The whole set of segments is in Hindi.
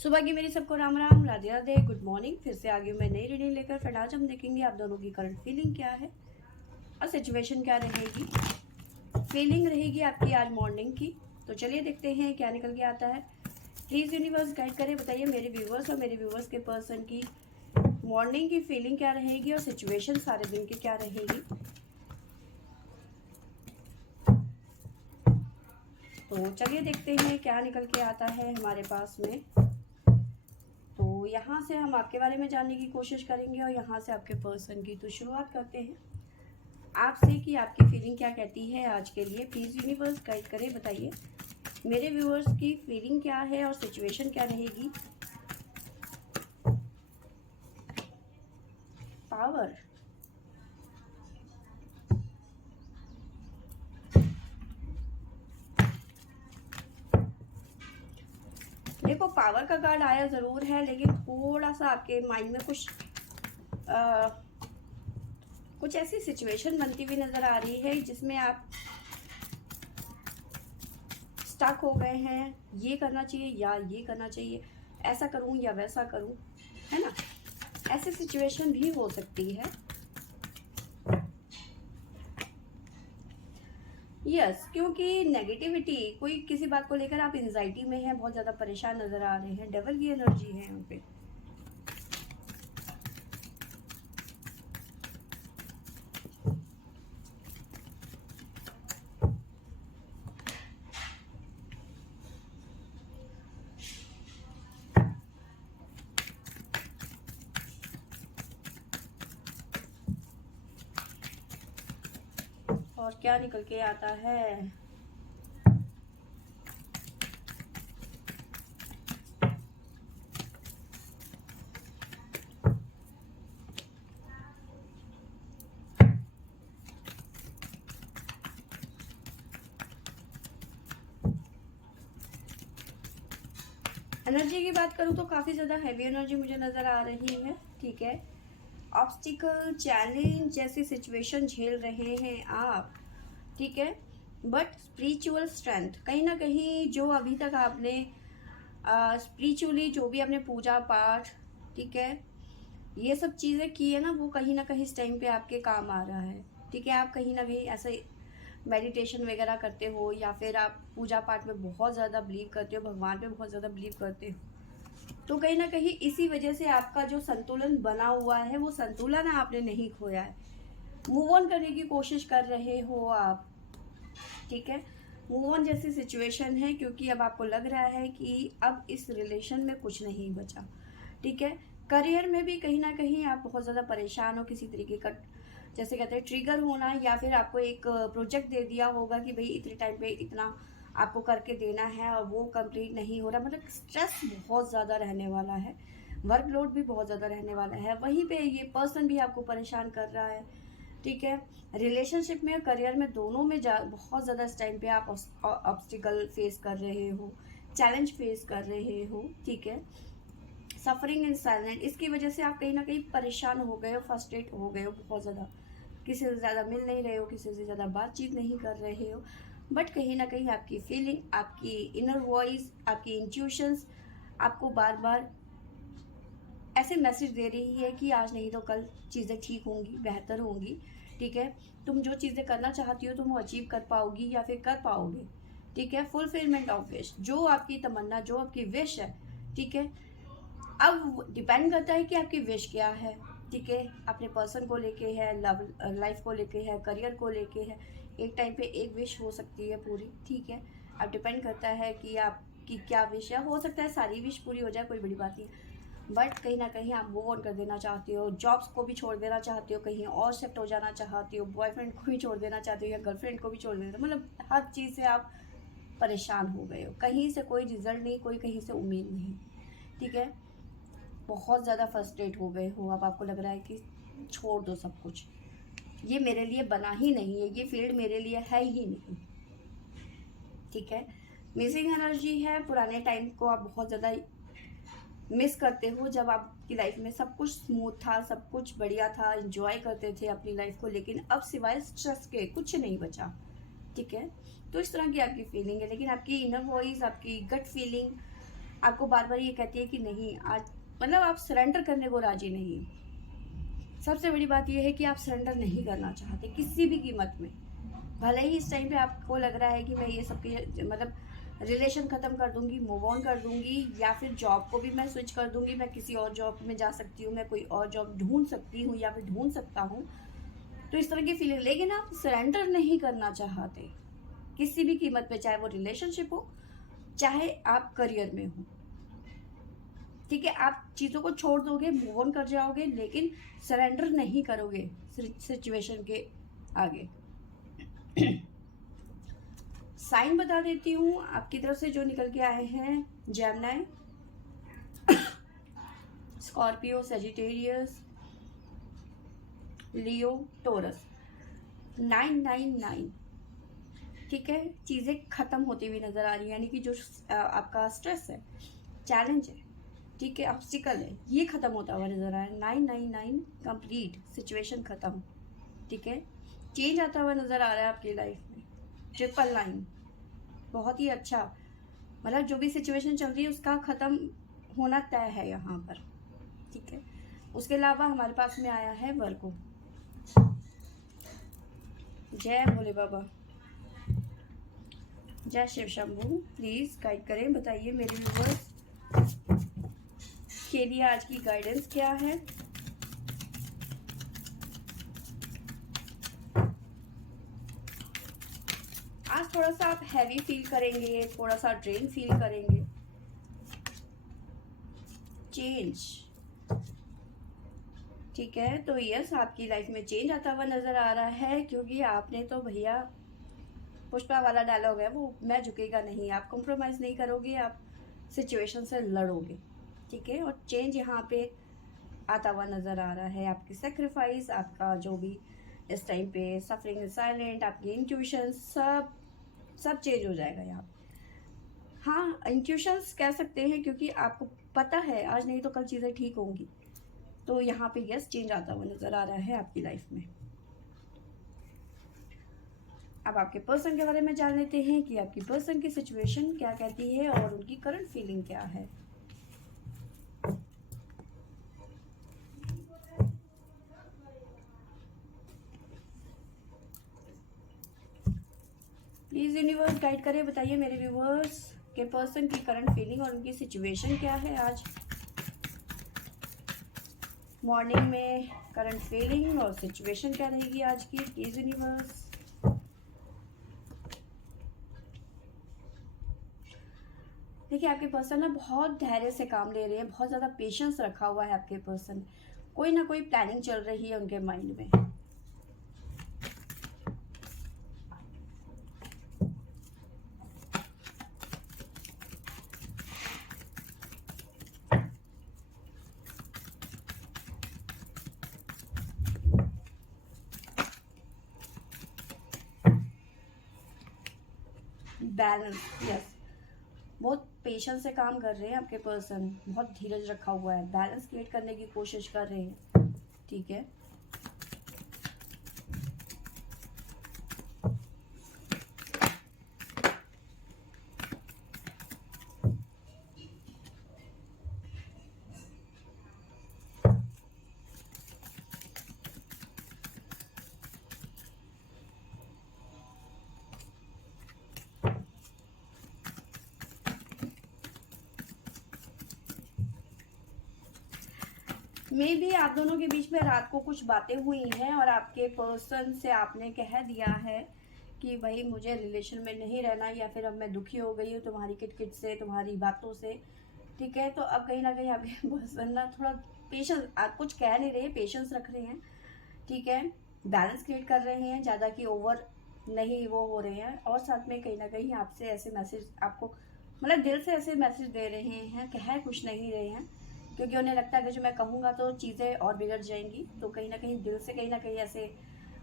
सुबह की मेरी सबको राम राम, राधे राधे, गुड मॉर्निंग। फिर से आ गई मैं नई रीडिंग लेकर। फिर आज हम देखेंगे आप दोनों की करंट फीलिंग क्या है और सिचुएशन क्या रहेगी। फीलिंग रहेगी आपकी आज मॉर्निंग की। तो चलिए देखते हैं क्या निकल के आता है। प्लीज़ यूनिवर्स गाइड करें, बताइए मेरे व्यूवर्स और मेरे व्यूवर्स के पर्सन की मॉर्निंग की फीलिंग क्या रहेगी और सिचुएशन सारे दिन की क्या रहेगी। तो चलिए देखते हैं क्या निकल के आता है हमारे पास में। तो यहाँ से हम आपके बारे में जानने की कोशिश करेंगे और यहाँ से आपके पर्सन की। तो शुरुआत करते हैं आपसे कि आपकी फीलिंग क्या कहती है आज के लिए। प्लीज़ यूनिवर्स गाइड करें, बताइए मेरे व्यूअर्स की फीलिंग क्या है और सिचुएशन क्या रहेगी। पावर, देखो पावर का कार्ड आया ज़रूर है, लेकिन थोड़ा सा आपके माइंड में कुछ ऐसी सिचुएशन बनती हुई नज़र आ रही है जिसमें आप स्टक हो गए हैं। ये करना चाहिए या ये करना चाहिए, ऐसा करूं या वैसा करूं, है ना। ऐसी सिचुएशन भी हो सकती है। यस, क्योंकि नेगेटिविटी, कोई किसी बात को लेकर आप एंजाइटी में हैं, बहुत ज़्यादा परेशान नज़र आ रहे हैं। डेविल की एनर्जी है यहाँ पे। और क्या निकल के आता है। एनर्जी की बात करूँ तो काफ़ी ज़्यादा हैवी एनर्जी मुझे नज़र आ रही है। ठीक है, ऑब्स्टिकल, चैलेंज जैसी सिचुएशन झेल रहे हैं आप। ठीक है, बट स्पिरिचुअल स्ट्रेंथ, कहीं ना कहीं जो अभी तक आपने स्पिरिचुअली जो भी आपने पूजा पाठ, ठीक है, ये सब चीज़ें की है ना कहीं इस टाइम पे आपके काम आ रहा है। ठीक है, आप कहीं ना कहीं ऐसे मेडिटेशन वगैरह करते हो या फिर आप पूजा पाठ में बहुत ज़्यादा बिलीव करते हो, भगवान पे बहुत ज़्यादा बिलीव करते हो, तो कहीं ना कहीं इसी वजह से आपका जो संतुलन बना हुआ है वो संतुलन आपने नहीं खोया है। मूव ऑन करने की कोशिश कर रहे हो आप। ठीक है, मूव ऑन जैसी सिचुएशन है, क्योंकि अब आपको लग रहा है कि अब इस रिलेशन में कुछ नहीं बचा। ठीक है, करियर में भी कहीं ना कहीं आप बहुत ज़्यादा परेशान हो किसी तरीके का, जैसे कहते हैं ट्रिगर होना, या फिर आपको एक प्रोजेक्ट दे दिया होगा कि भाई इतने टाइम पे इतना आपको करके देना है और वो कंप्लीट नहीं हो रहा। मतलब स्ट्रेस बहुत ज़्यादा रहने वाला है, वर्कलोड भी बहुत ज़्यादा रहने वाला है। वहीं पे ये पर्सन भी आपको परेशान कर रहा है। ठीक है, रिलेशनशिप में, करियर में, दोनों में बहुत ज़्यादा इस टाइम पे आप ऑब्स्टिकल फेस कर रहे हो, चैलेंज फेस कर रहे हो। ठीक है, सफरिंग इन साइलेंट, इसकी वजह से आप कहीं ना कहीं परेशान हो गए हो, फ्रस्ट्रेट हो गए हो बहुत ज़्यादा। किसी से ज़्यादा मिल नहीं रहे हो, किसी से ज़्यादा बातचीत नहीं कर रहे हो, बट कहीं ना कहीं आपकी फीलिंग, आपकी इनर वॉइस, आपकी इंट्यूशंस आपको बार बार ऐसे मैसेज दे रही है कि आज नहीं तो कल चीज़ें ठीक होंगी, बेहतर होंगी। ठीक है, तुम जो चीज़ें करना चाहती हो तुम वो अचीव कर पाओगी या फिर कर पाओगे। ठीक है, फुलफिलमेंट ऑफ विश, जो आपकी तमन्ना, जो आपकी विश है। ठीक है, अब डिपेंड करता है कि आपकी विश क्या है। ठीक है, अपने पर्सन को लेके है, लव लाइफ को लेके है, करियर को लेके है। एक टाइम पे एक विश हो सकती है पूरी। ठीक है, अब डिपेंड करता है कि आपकी क्या विश है। हो सकता है सारी विश पूरी हो जाए, कोई बड़ी बात नहीं, बट कहीं ना कहीं आप मूव ऑन कर देना चाहती हो, जॉब्स को भी छोड़ देना चाहती हो, कहीं और शिफ्ट हो जाना चाहती हो, बॉयफ्रेंड को भी छोड़ देना चाहती हो या गर्लफ्रेंड को भी छोड़ देना, मतलब हर चीज़ से आप परेशान हो गए हो। कहीं से कोई रिजल्ट नहीं, कोई कहीं से उम्मीद नहीं। ठीक है, बहुत ज़्यादा फ्रस्ट्रेट हो गए हो। अब आपको लग रहा है कि छोड़ दो सब कुछ, ये मेरे लिए बना ही नहीं है, ये फील्ड मेरे लिए है ही नहीं। ठीक है, मिसिंग एनर्जी है, पुराने टाइम को आप बहुत ज़्यादा मिस करते हो, जब आपकी लाइफ में सब कुछ स्मूथ था, सब कुछ बढ़िया था, एंजॉय करते थे अपनी लाइफ को, लेकिन अब सिवाय स्ट्रेस के कुछ नहीं बचा। ठीक है, तो इस तरह की आपकी फीलिंग है, लेकिन आपकी इनर वॉइस, आपकी गट फीलिंग आपको बार बार ये कहती है कि नहीं आज, मतलब आप सरेंडर करने को राजी नहीं। सबसे बड़ी बात यह है कि आप सरेंडर नहीं करना चाहते किसी भी कीमत में। भले ही इस टाइम पे आपको लग रहा है कि मैं ये सब मतलब रिलेशन ख़त्म कर दूंगी, मूव ऑन कर दूंगी, या फिर जॉब को भी मैं स्विच कर दूंगी, मैं किसी और जॉब में जा सकती हूँ, मैं कोई और जॉब ढूंढ सकती हूँ या फिर ढूंढ सकता हूँ, तो इस तरह की फीलिंग। लेकिन आप सरेंडर नहीं करना चाहते किसी भी कीमत पे, चाहे वो रिलेशनशिप हो, चाहे आप करियर में हो। ठीक है, आप चीज़ों को छोड़ दोगे, मूव ऑन कर जाओगे, लेकिन सरेंडर नहीं करोगे सिचुएशन के आगे। साइन बता देती हूँ आपकी तरफ से जो निकल के आए हैं। जेमिनी, स्कॉर्पियो, सेजिटेरियस, लियो, टोरस। 999। ठीक है, चीज़ें ख़त्म होती हुई नज़र आ रही है, यानी कि जो आपका स्ट्रेस है, चैलेंज है, ठीक है, ऑब्स्टिकल है, ये ख़त्म होता हुआ नज़र आ रहा है। 999 कंप्लीट, सिचुएशन ख़त्म। ठीक है, चेंज आता हुआ नज़र आ रहा है आपकी लाइफ में। 999 बहुत ही अच्छा, मतलब जो भी सिचुएशन चल रही है उसका ख़त्म होना तय है यहाँ पर। ठीक है, उसके अलावा हमारे पास में आया है वर्गो। जय भोले बाबा, जय शिव शंभू। प्लीज़ गाइड करें, बताइए मेरे व्यूअर्स के लिए आज की गाइडेंस क्या है। आज थोड़ा सा आप हैवी फील करेंगे, थोड़ा सा ड्रेन फील करेंगे। चेंज, ठीक है, तो यस आपकी लाइफ में चेंज आता हुआ नज़र आ रहा है, क्योंकि आपने तो भैया पुष्पा वाला डायलॉग है वो, मैं झुकेगा नहीं, आप कॉम्प्रोमाइज़ नहीं करोगे, आप सिचुएशन से लड़ोगे। ठीक है, और चेंज यहाँ पे आता हुआ नज़र आ रहा है। आपकी सेक्रीफाइस, आपका जो भी इस टाइम पे सफरिंग साइलेंट, आपकी इंट्यूशन, सब चेंज हो जाएगा यहाँ। हाँ, इंट्यूशंस कह सकते हैं, क्योंकि आपको पता है आज नहीं तो कल चीज़ें ठीक होंगी। तो यहाँ पे यस चेंज आता हुआ नज़र आ रहा है आपकी लाइफ में। अब आपके पर्सन के बारे में जान लेते हैं कि आपकी पर्सन की सिचुएशन क्या कहती है और उनकी करंट फीलिंग क्या है। प्लीज़ यूनिवर्स गाइड करें, बताइए मेरे व्यूवर्स के पर्सन की करंट फीलिंग और उनकी सिचुएशन क्या है आज मॉर्निंग में। करंट फीलिंग और सिचुएशन क्या रहेगी आज की, प्लीज़ यूनिवर्स। देखिए, आपके पर्सन ना बहुत धैर्य से काम ले रहे हैं, बहुत ज़्यादा पेशेंस रखा हुआ है आपके पर्सन। कोई ना कोई प्लानिंग चल रही है उनके माइंड में। बैलेंस, यस, बहुत पेशेंस से काम कर रहे हैं आपके पर्सन, बहुत धीरज रखा हुआ है, बैलेंस क्रिएट करने की कोशिश कर रहे हैं। ठीक है, मे भी आप दोनों के बीच में रात को कुछ बातें हुई हैं और आपके पर्सन से आपने कह दिया है कि भाई मुझे रिलेशन में नहीं रहना, या फिर अब मैं दुखी हो गई हूँ तुम्हारी किटकिट से, तुम्हारी बातों से। ठीक है, तो अब कहीं ना कहीं आपके पर्सन ना थोड़ा पेशेंस, आप कुछ कह नहीं रहे, पेशेंस रख रहे हैं। ठीक है, बैलेंस क्रिएट कर रहे हैं, ज़्यादा की ओवर नहीं वो हो रहे हैं, और साथ में कहीं ना कहीं आपसे ऐसे मैसेज आपको, मतलब दिल से ऐसे मैसेज दे रहे हैं, कह कुछ नहीं रहे हैं, क्योंकि उन्हें लगता है कि जो मैं कहूँगा तो चीज़ें और बिगड़ जाएंगी। तो कहीं ना कहीं दिल से, कहीं ना कहीं ऐसे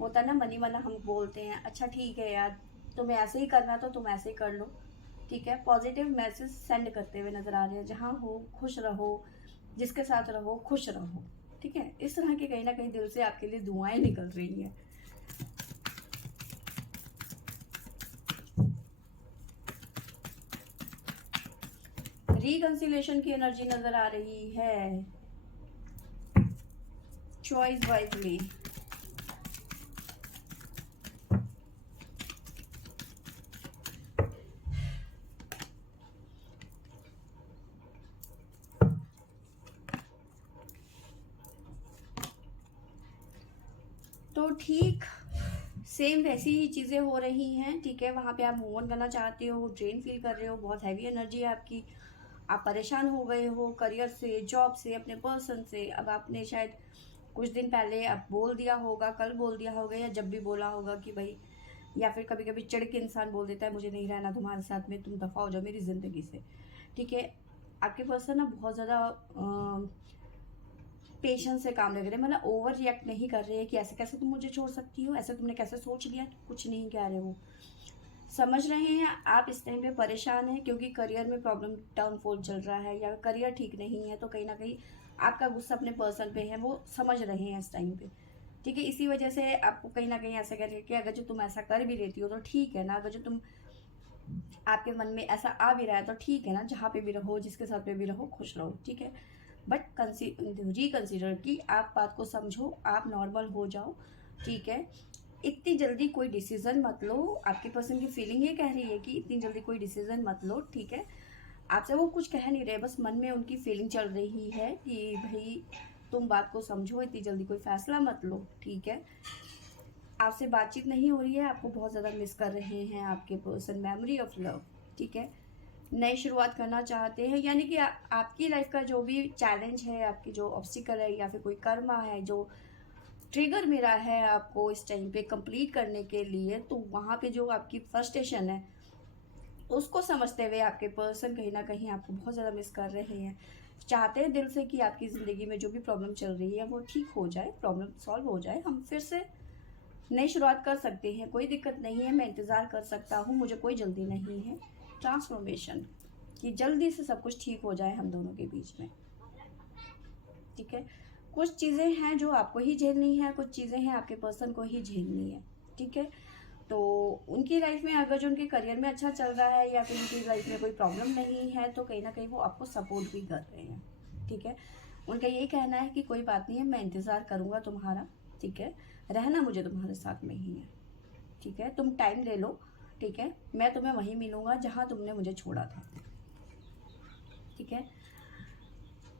होता है ना, मनी मना हम बोलते हैं, अच्छा ठीक है यार तुम्हें ऐसे ही करना तो तुम ऐसे ही कर लो। ठीक है, पॉजिटिव मैसेज सेंड करते हुए नज़र आ रहे हैं, जहाँ हो खुश रहो, जिसके साथ रहो खुश रहो। ठीक है, इस तरह की कहीं ना कहीं दिल से आपके लिए दुआएं निकल रही हैं। रिकंसिलेशन की एनर्जी नजर आ रही है। Choice wisely. तो ठीक सेम वैसी ही चीज़ें हो रही हैं, ठीक है। वहाँ पे आप मूव ऑन करना चाहते हो, ड्रेन फील कर रहे हो, बहुत हैवी एनर्जी है आपकी, आप परेशान हो गए हो करियर से, जॉब से, अपने पर्सन से। अब आपने शायद कुछ दिन पहले आप बोल दिया होगा, कल बोल दिया होगा, या जब भी बोला होगा कि भाई, या फिर कभी कभी चिढ़ के इंसान बोल देता है मुझे नहीं रहना तुम्हारे साथ में, तुम दफ़ा हो जाओ मेरी ज़िंदगी से, ठीक है। आपके पर्सन ना बहुत ज़्यादा पेशेंस से काम ले रहे हैं, मतलब ओवर रिएक्ट नहीं कर रहे हैं कि ऐसे कैसे तुम मुझे छोड़ सकती हो, ऐसे तुमने कैसे सोच लिया, कुछ नहीं कह रहे। वो समझ रहे हैं आप इस टाइम पे परेशान हैं क्योंकि करियर में प्रॉब्लम, डाउनफॉल चल रहा है या करियर ठीक नहीं है, तो कहीं ना कहीं आपका गुस्सा अपने पर्सन पे है, वो समझ रहे हैं इस टाइम पे, ठीक है। इसी वजह से आपको कहीं ना कहीं ऐसा कह रहे हैं कि अगर जो तुम ऐसा कर भी लेती हो तो ठीक है ना, अगर जो तुम आपके मन में ऐसा आ भी रहा है तो ठीक है ना, जहाँ पे भी रहो, जिसके साथ पे भी रहो, खुश रहो, ठीक है। बट रिकंसिडर कि आप बात को समझो, आप नॉर्मल हो जाओ, ठीक है। इतनी जल्दी कोई डिसीजन मत लो, आपके पर्सन की फीलिंग ये कह रही है कि इतनी जल्दी कोई डिसीजन मत लो, ठीक है। आपसे वो कुछ कह नहीं रहे, बस मन में उनकी फीलिंग चल रही है कि भाई तुम बात को समझो, इतनी जल्दी कोई फैसला मत लो, ठीक है। आपसे बातचीत नहीं हो रही है, आपको बहुत ज़्यादा मिस कर रहे हैं आपके पर्सन, मेमोरी ऑफ लव, ठीक है। नई शुरुआत करना चाहते हैं, यानी कि आपकी लाइफ का जो भी चैलेंज है, आपकी जो ऑब्स्टिकल है या फिर कोई कर्मा है जो ट्रिगर मिला है आपको इस टाइम पे कंप्लीट करने के लिए, तो वहाँ पे जो आपकी फ्रस्ट्रेशन है उसको समझते हुए आपके पर्सन कहीं ना कहीं आपको बहुत ज़्यादा मिस कर रहे हैं, चाहते हैं दिल से कि आपकी ज़िंदगी में जो भी प्रॉब्लम चल रही है वो ठीक हो जाए, प्रॉब्लम सॉल्व हो जाए, हम फिर से नई शुरुआत कर सकते हैं, कोई दिक्कत नहीं है, मैं इंतज़ार कर सकता हूँ, मुझे कोई जल्दी नहीं है। ट्रांसफॉर्मेशन कि जल्दी से सब कुछ ठीक हो जाए हम दोनों के बीच में, ठीक है। कुछ चीज़ें हैं जो आपको ही झेलनी है, कुछ चीज़ें हैं आपके पर्सन को ही झेलनी है, ठीक है। तो उनकी लाइफ में अगर जो उनके करियर में अच्छा चल रहा है या फिर उनकी लाइफ में कोई प्रॉब्लम नहीं है, तो कहीं ना कहीं वो आपको सपोर्ट भी कर रहे हैं, ठीक है। उनका यही कहना है कि कोई बात नहीं है, मैं इंतज़ार करूँगा तुम्हारा, ठीक है, रहना मुझे तुम्हारे साथ में ही है, ठीक है। तुम टाइम ले लो, ठीक है, मैं तुम्हें वहीं मिलूँगा जहाँ तुमने मुझे छोड़ा था, ठीक है।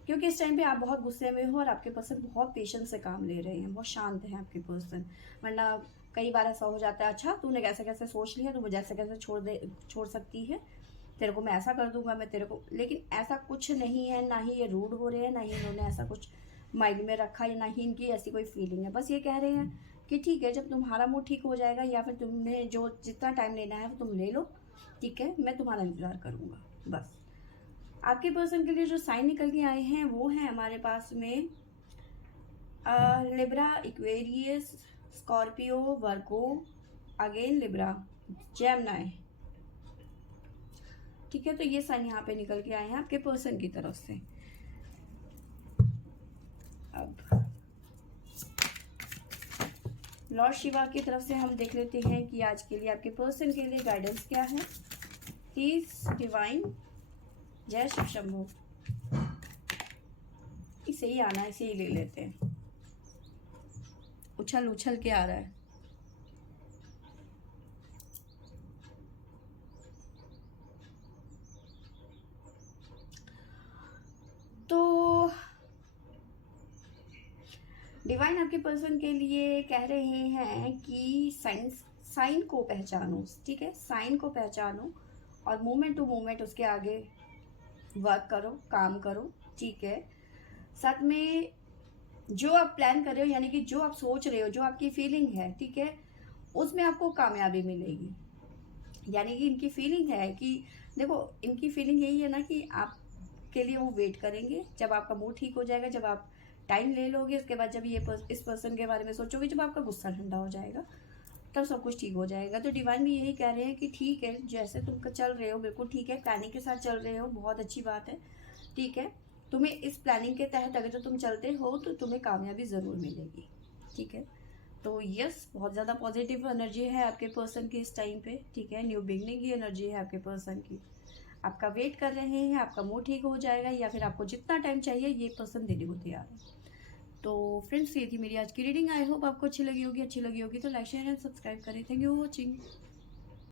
क्योंकि इस टाइम पे आप बहुत गुस्से में हो और आपके पर्सन बहुत पेशेंस से काम ले रहे हैं, बहुत शांत हैं आपके पर्सन। वरना कई बार ऐसा हो जाता है, अच्छा तूने कैसे कैसे सोच लिया, तू मुझे ऐसे कैसे छोड़ सकती है, तेरे को मैं ऐसा कर दूंगा, मैं तेरे को, लेकिन ऐसा कुछ नहीं है, ना ही ये रूड हो रहे हैं, ना ही इन्होंने ऐसा कुछ माइंड में रखा है, ना ही इनकी ऐसी कोई फीलिंग है। बस ये कह रहे हैं कि ठीक है, जब तुम्हारा मूड ठीक हो जाएगा या फिर तुमने जो जितना टाइम लेना है वो तुम ले लो, ठीक है, मैं तुम्हारा इंतज़ार करूँगा, बस। आपके पर्सन के लिए जो साइन निकल के आए हैं वो है हमारे पास में लिब्रा, इक्वेरियस, स्कॉर्पियो, वर्गो, अगेन लिब्रा, जेमिनी, ठीक है। तो ये साइन यहाँ पे निकल के आए हैं आपके पर्सन की तरफ से। अब लॉर्ड शिवा की तरफ से हम देख लेते हैं कि आज के लिए आपके पर्सन के लिए गाइडेंस क्या है। प्लीज डिवाइन, जय शिव शंभू, इसे ही आना है, इसे ही ले लेते हैं, उछल उछल के आ रहा है। तो डिवाइन आपके पर्सन के लिए कह रहे हैं कि साइन को पहचानो, ठीक है, साइन को पहचानो और मोमेंट टू मोमेंट उसके आगे वर्क करो, काम करो, ठीक है। साथ में जो आप प्लान कर रहे हो, यानी कि जो आप सोच रहे हो, जो आपकी फीलिंग है, ठीक है, उसमें आपको कामयाबी मिलेगी। यानी कि इनकी फीलिंग है कि देखो, इनकी फीलिंग यही है ना कि आपके लिए वो वेट करेंगे, जब आपका मूड ठीक हो जाएगा, जब आप टाइम ले लोगे, उसके बाद जब इस पर्सन के बारे में सोचोगे, जब आपका गुस्सा ठंडा हो जाएगा, तब सब कुछ ठीक हो जाएगा। तो डिवाइन भी यही कह रहे हैं कि ठीक है, जैसे तुम चल रहे हो बिल्कुल ठीक है, प्लानिंग के साथ चल रहे हो, बहुत अच्छी बात है, ठीक है। तुम्हें इस प्लानिंग के तहत अगर जो तुम चलते हो तो तुम्हें कामयाबी ज़रूर मिलेगी, ठीक है। तो यस, बहुत ज़्यादा पॉजिटिव एनर्जी है आपके पर्सन की इस टाइम पे, ठीक है। न्यू बिगनिंग की एनर्जी है आपके पर्सन की। आपका वेट कर रहे हैं, आपका मूड ठीक हो जाएगा, या फिर आपको जितना टाइम चाहिए ये पर्सन देने को तैयार है। तो फ्रेंड्स, ये थी मेरी आज की रीडिंग। आई होप आपको अच्छी लगी होगी। अच्छी लगी होगी तो लाइक शेयर एंड सब्सक्राइब करें। Thank you for watching.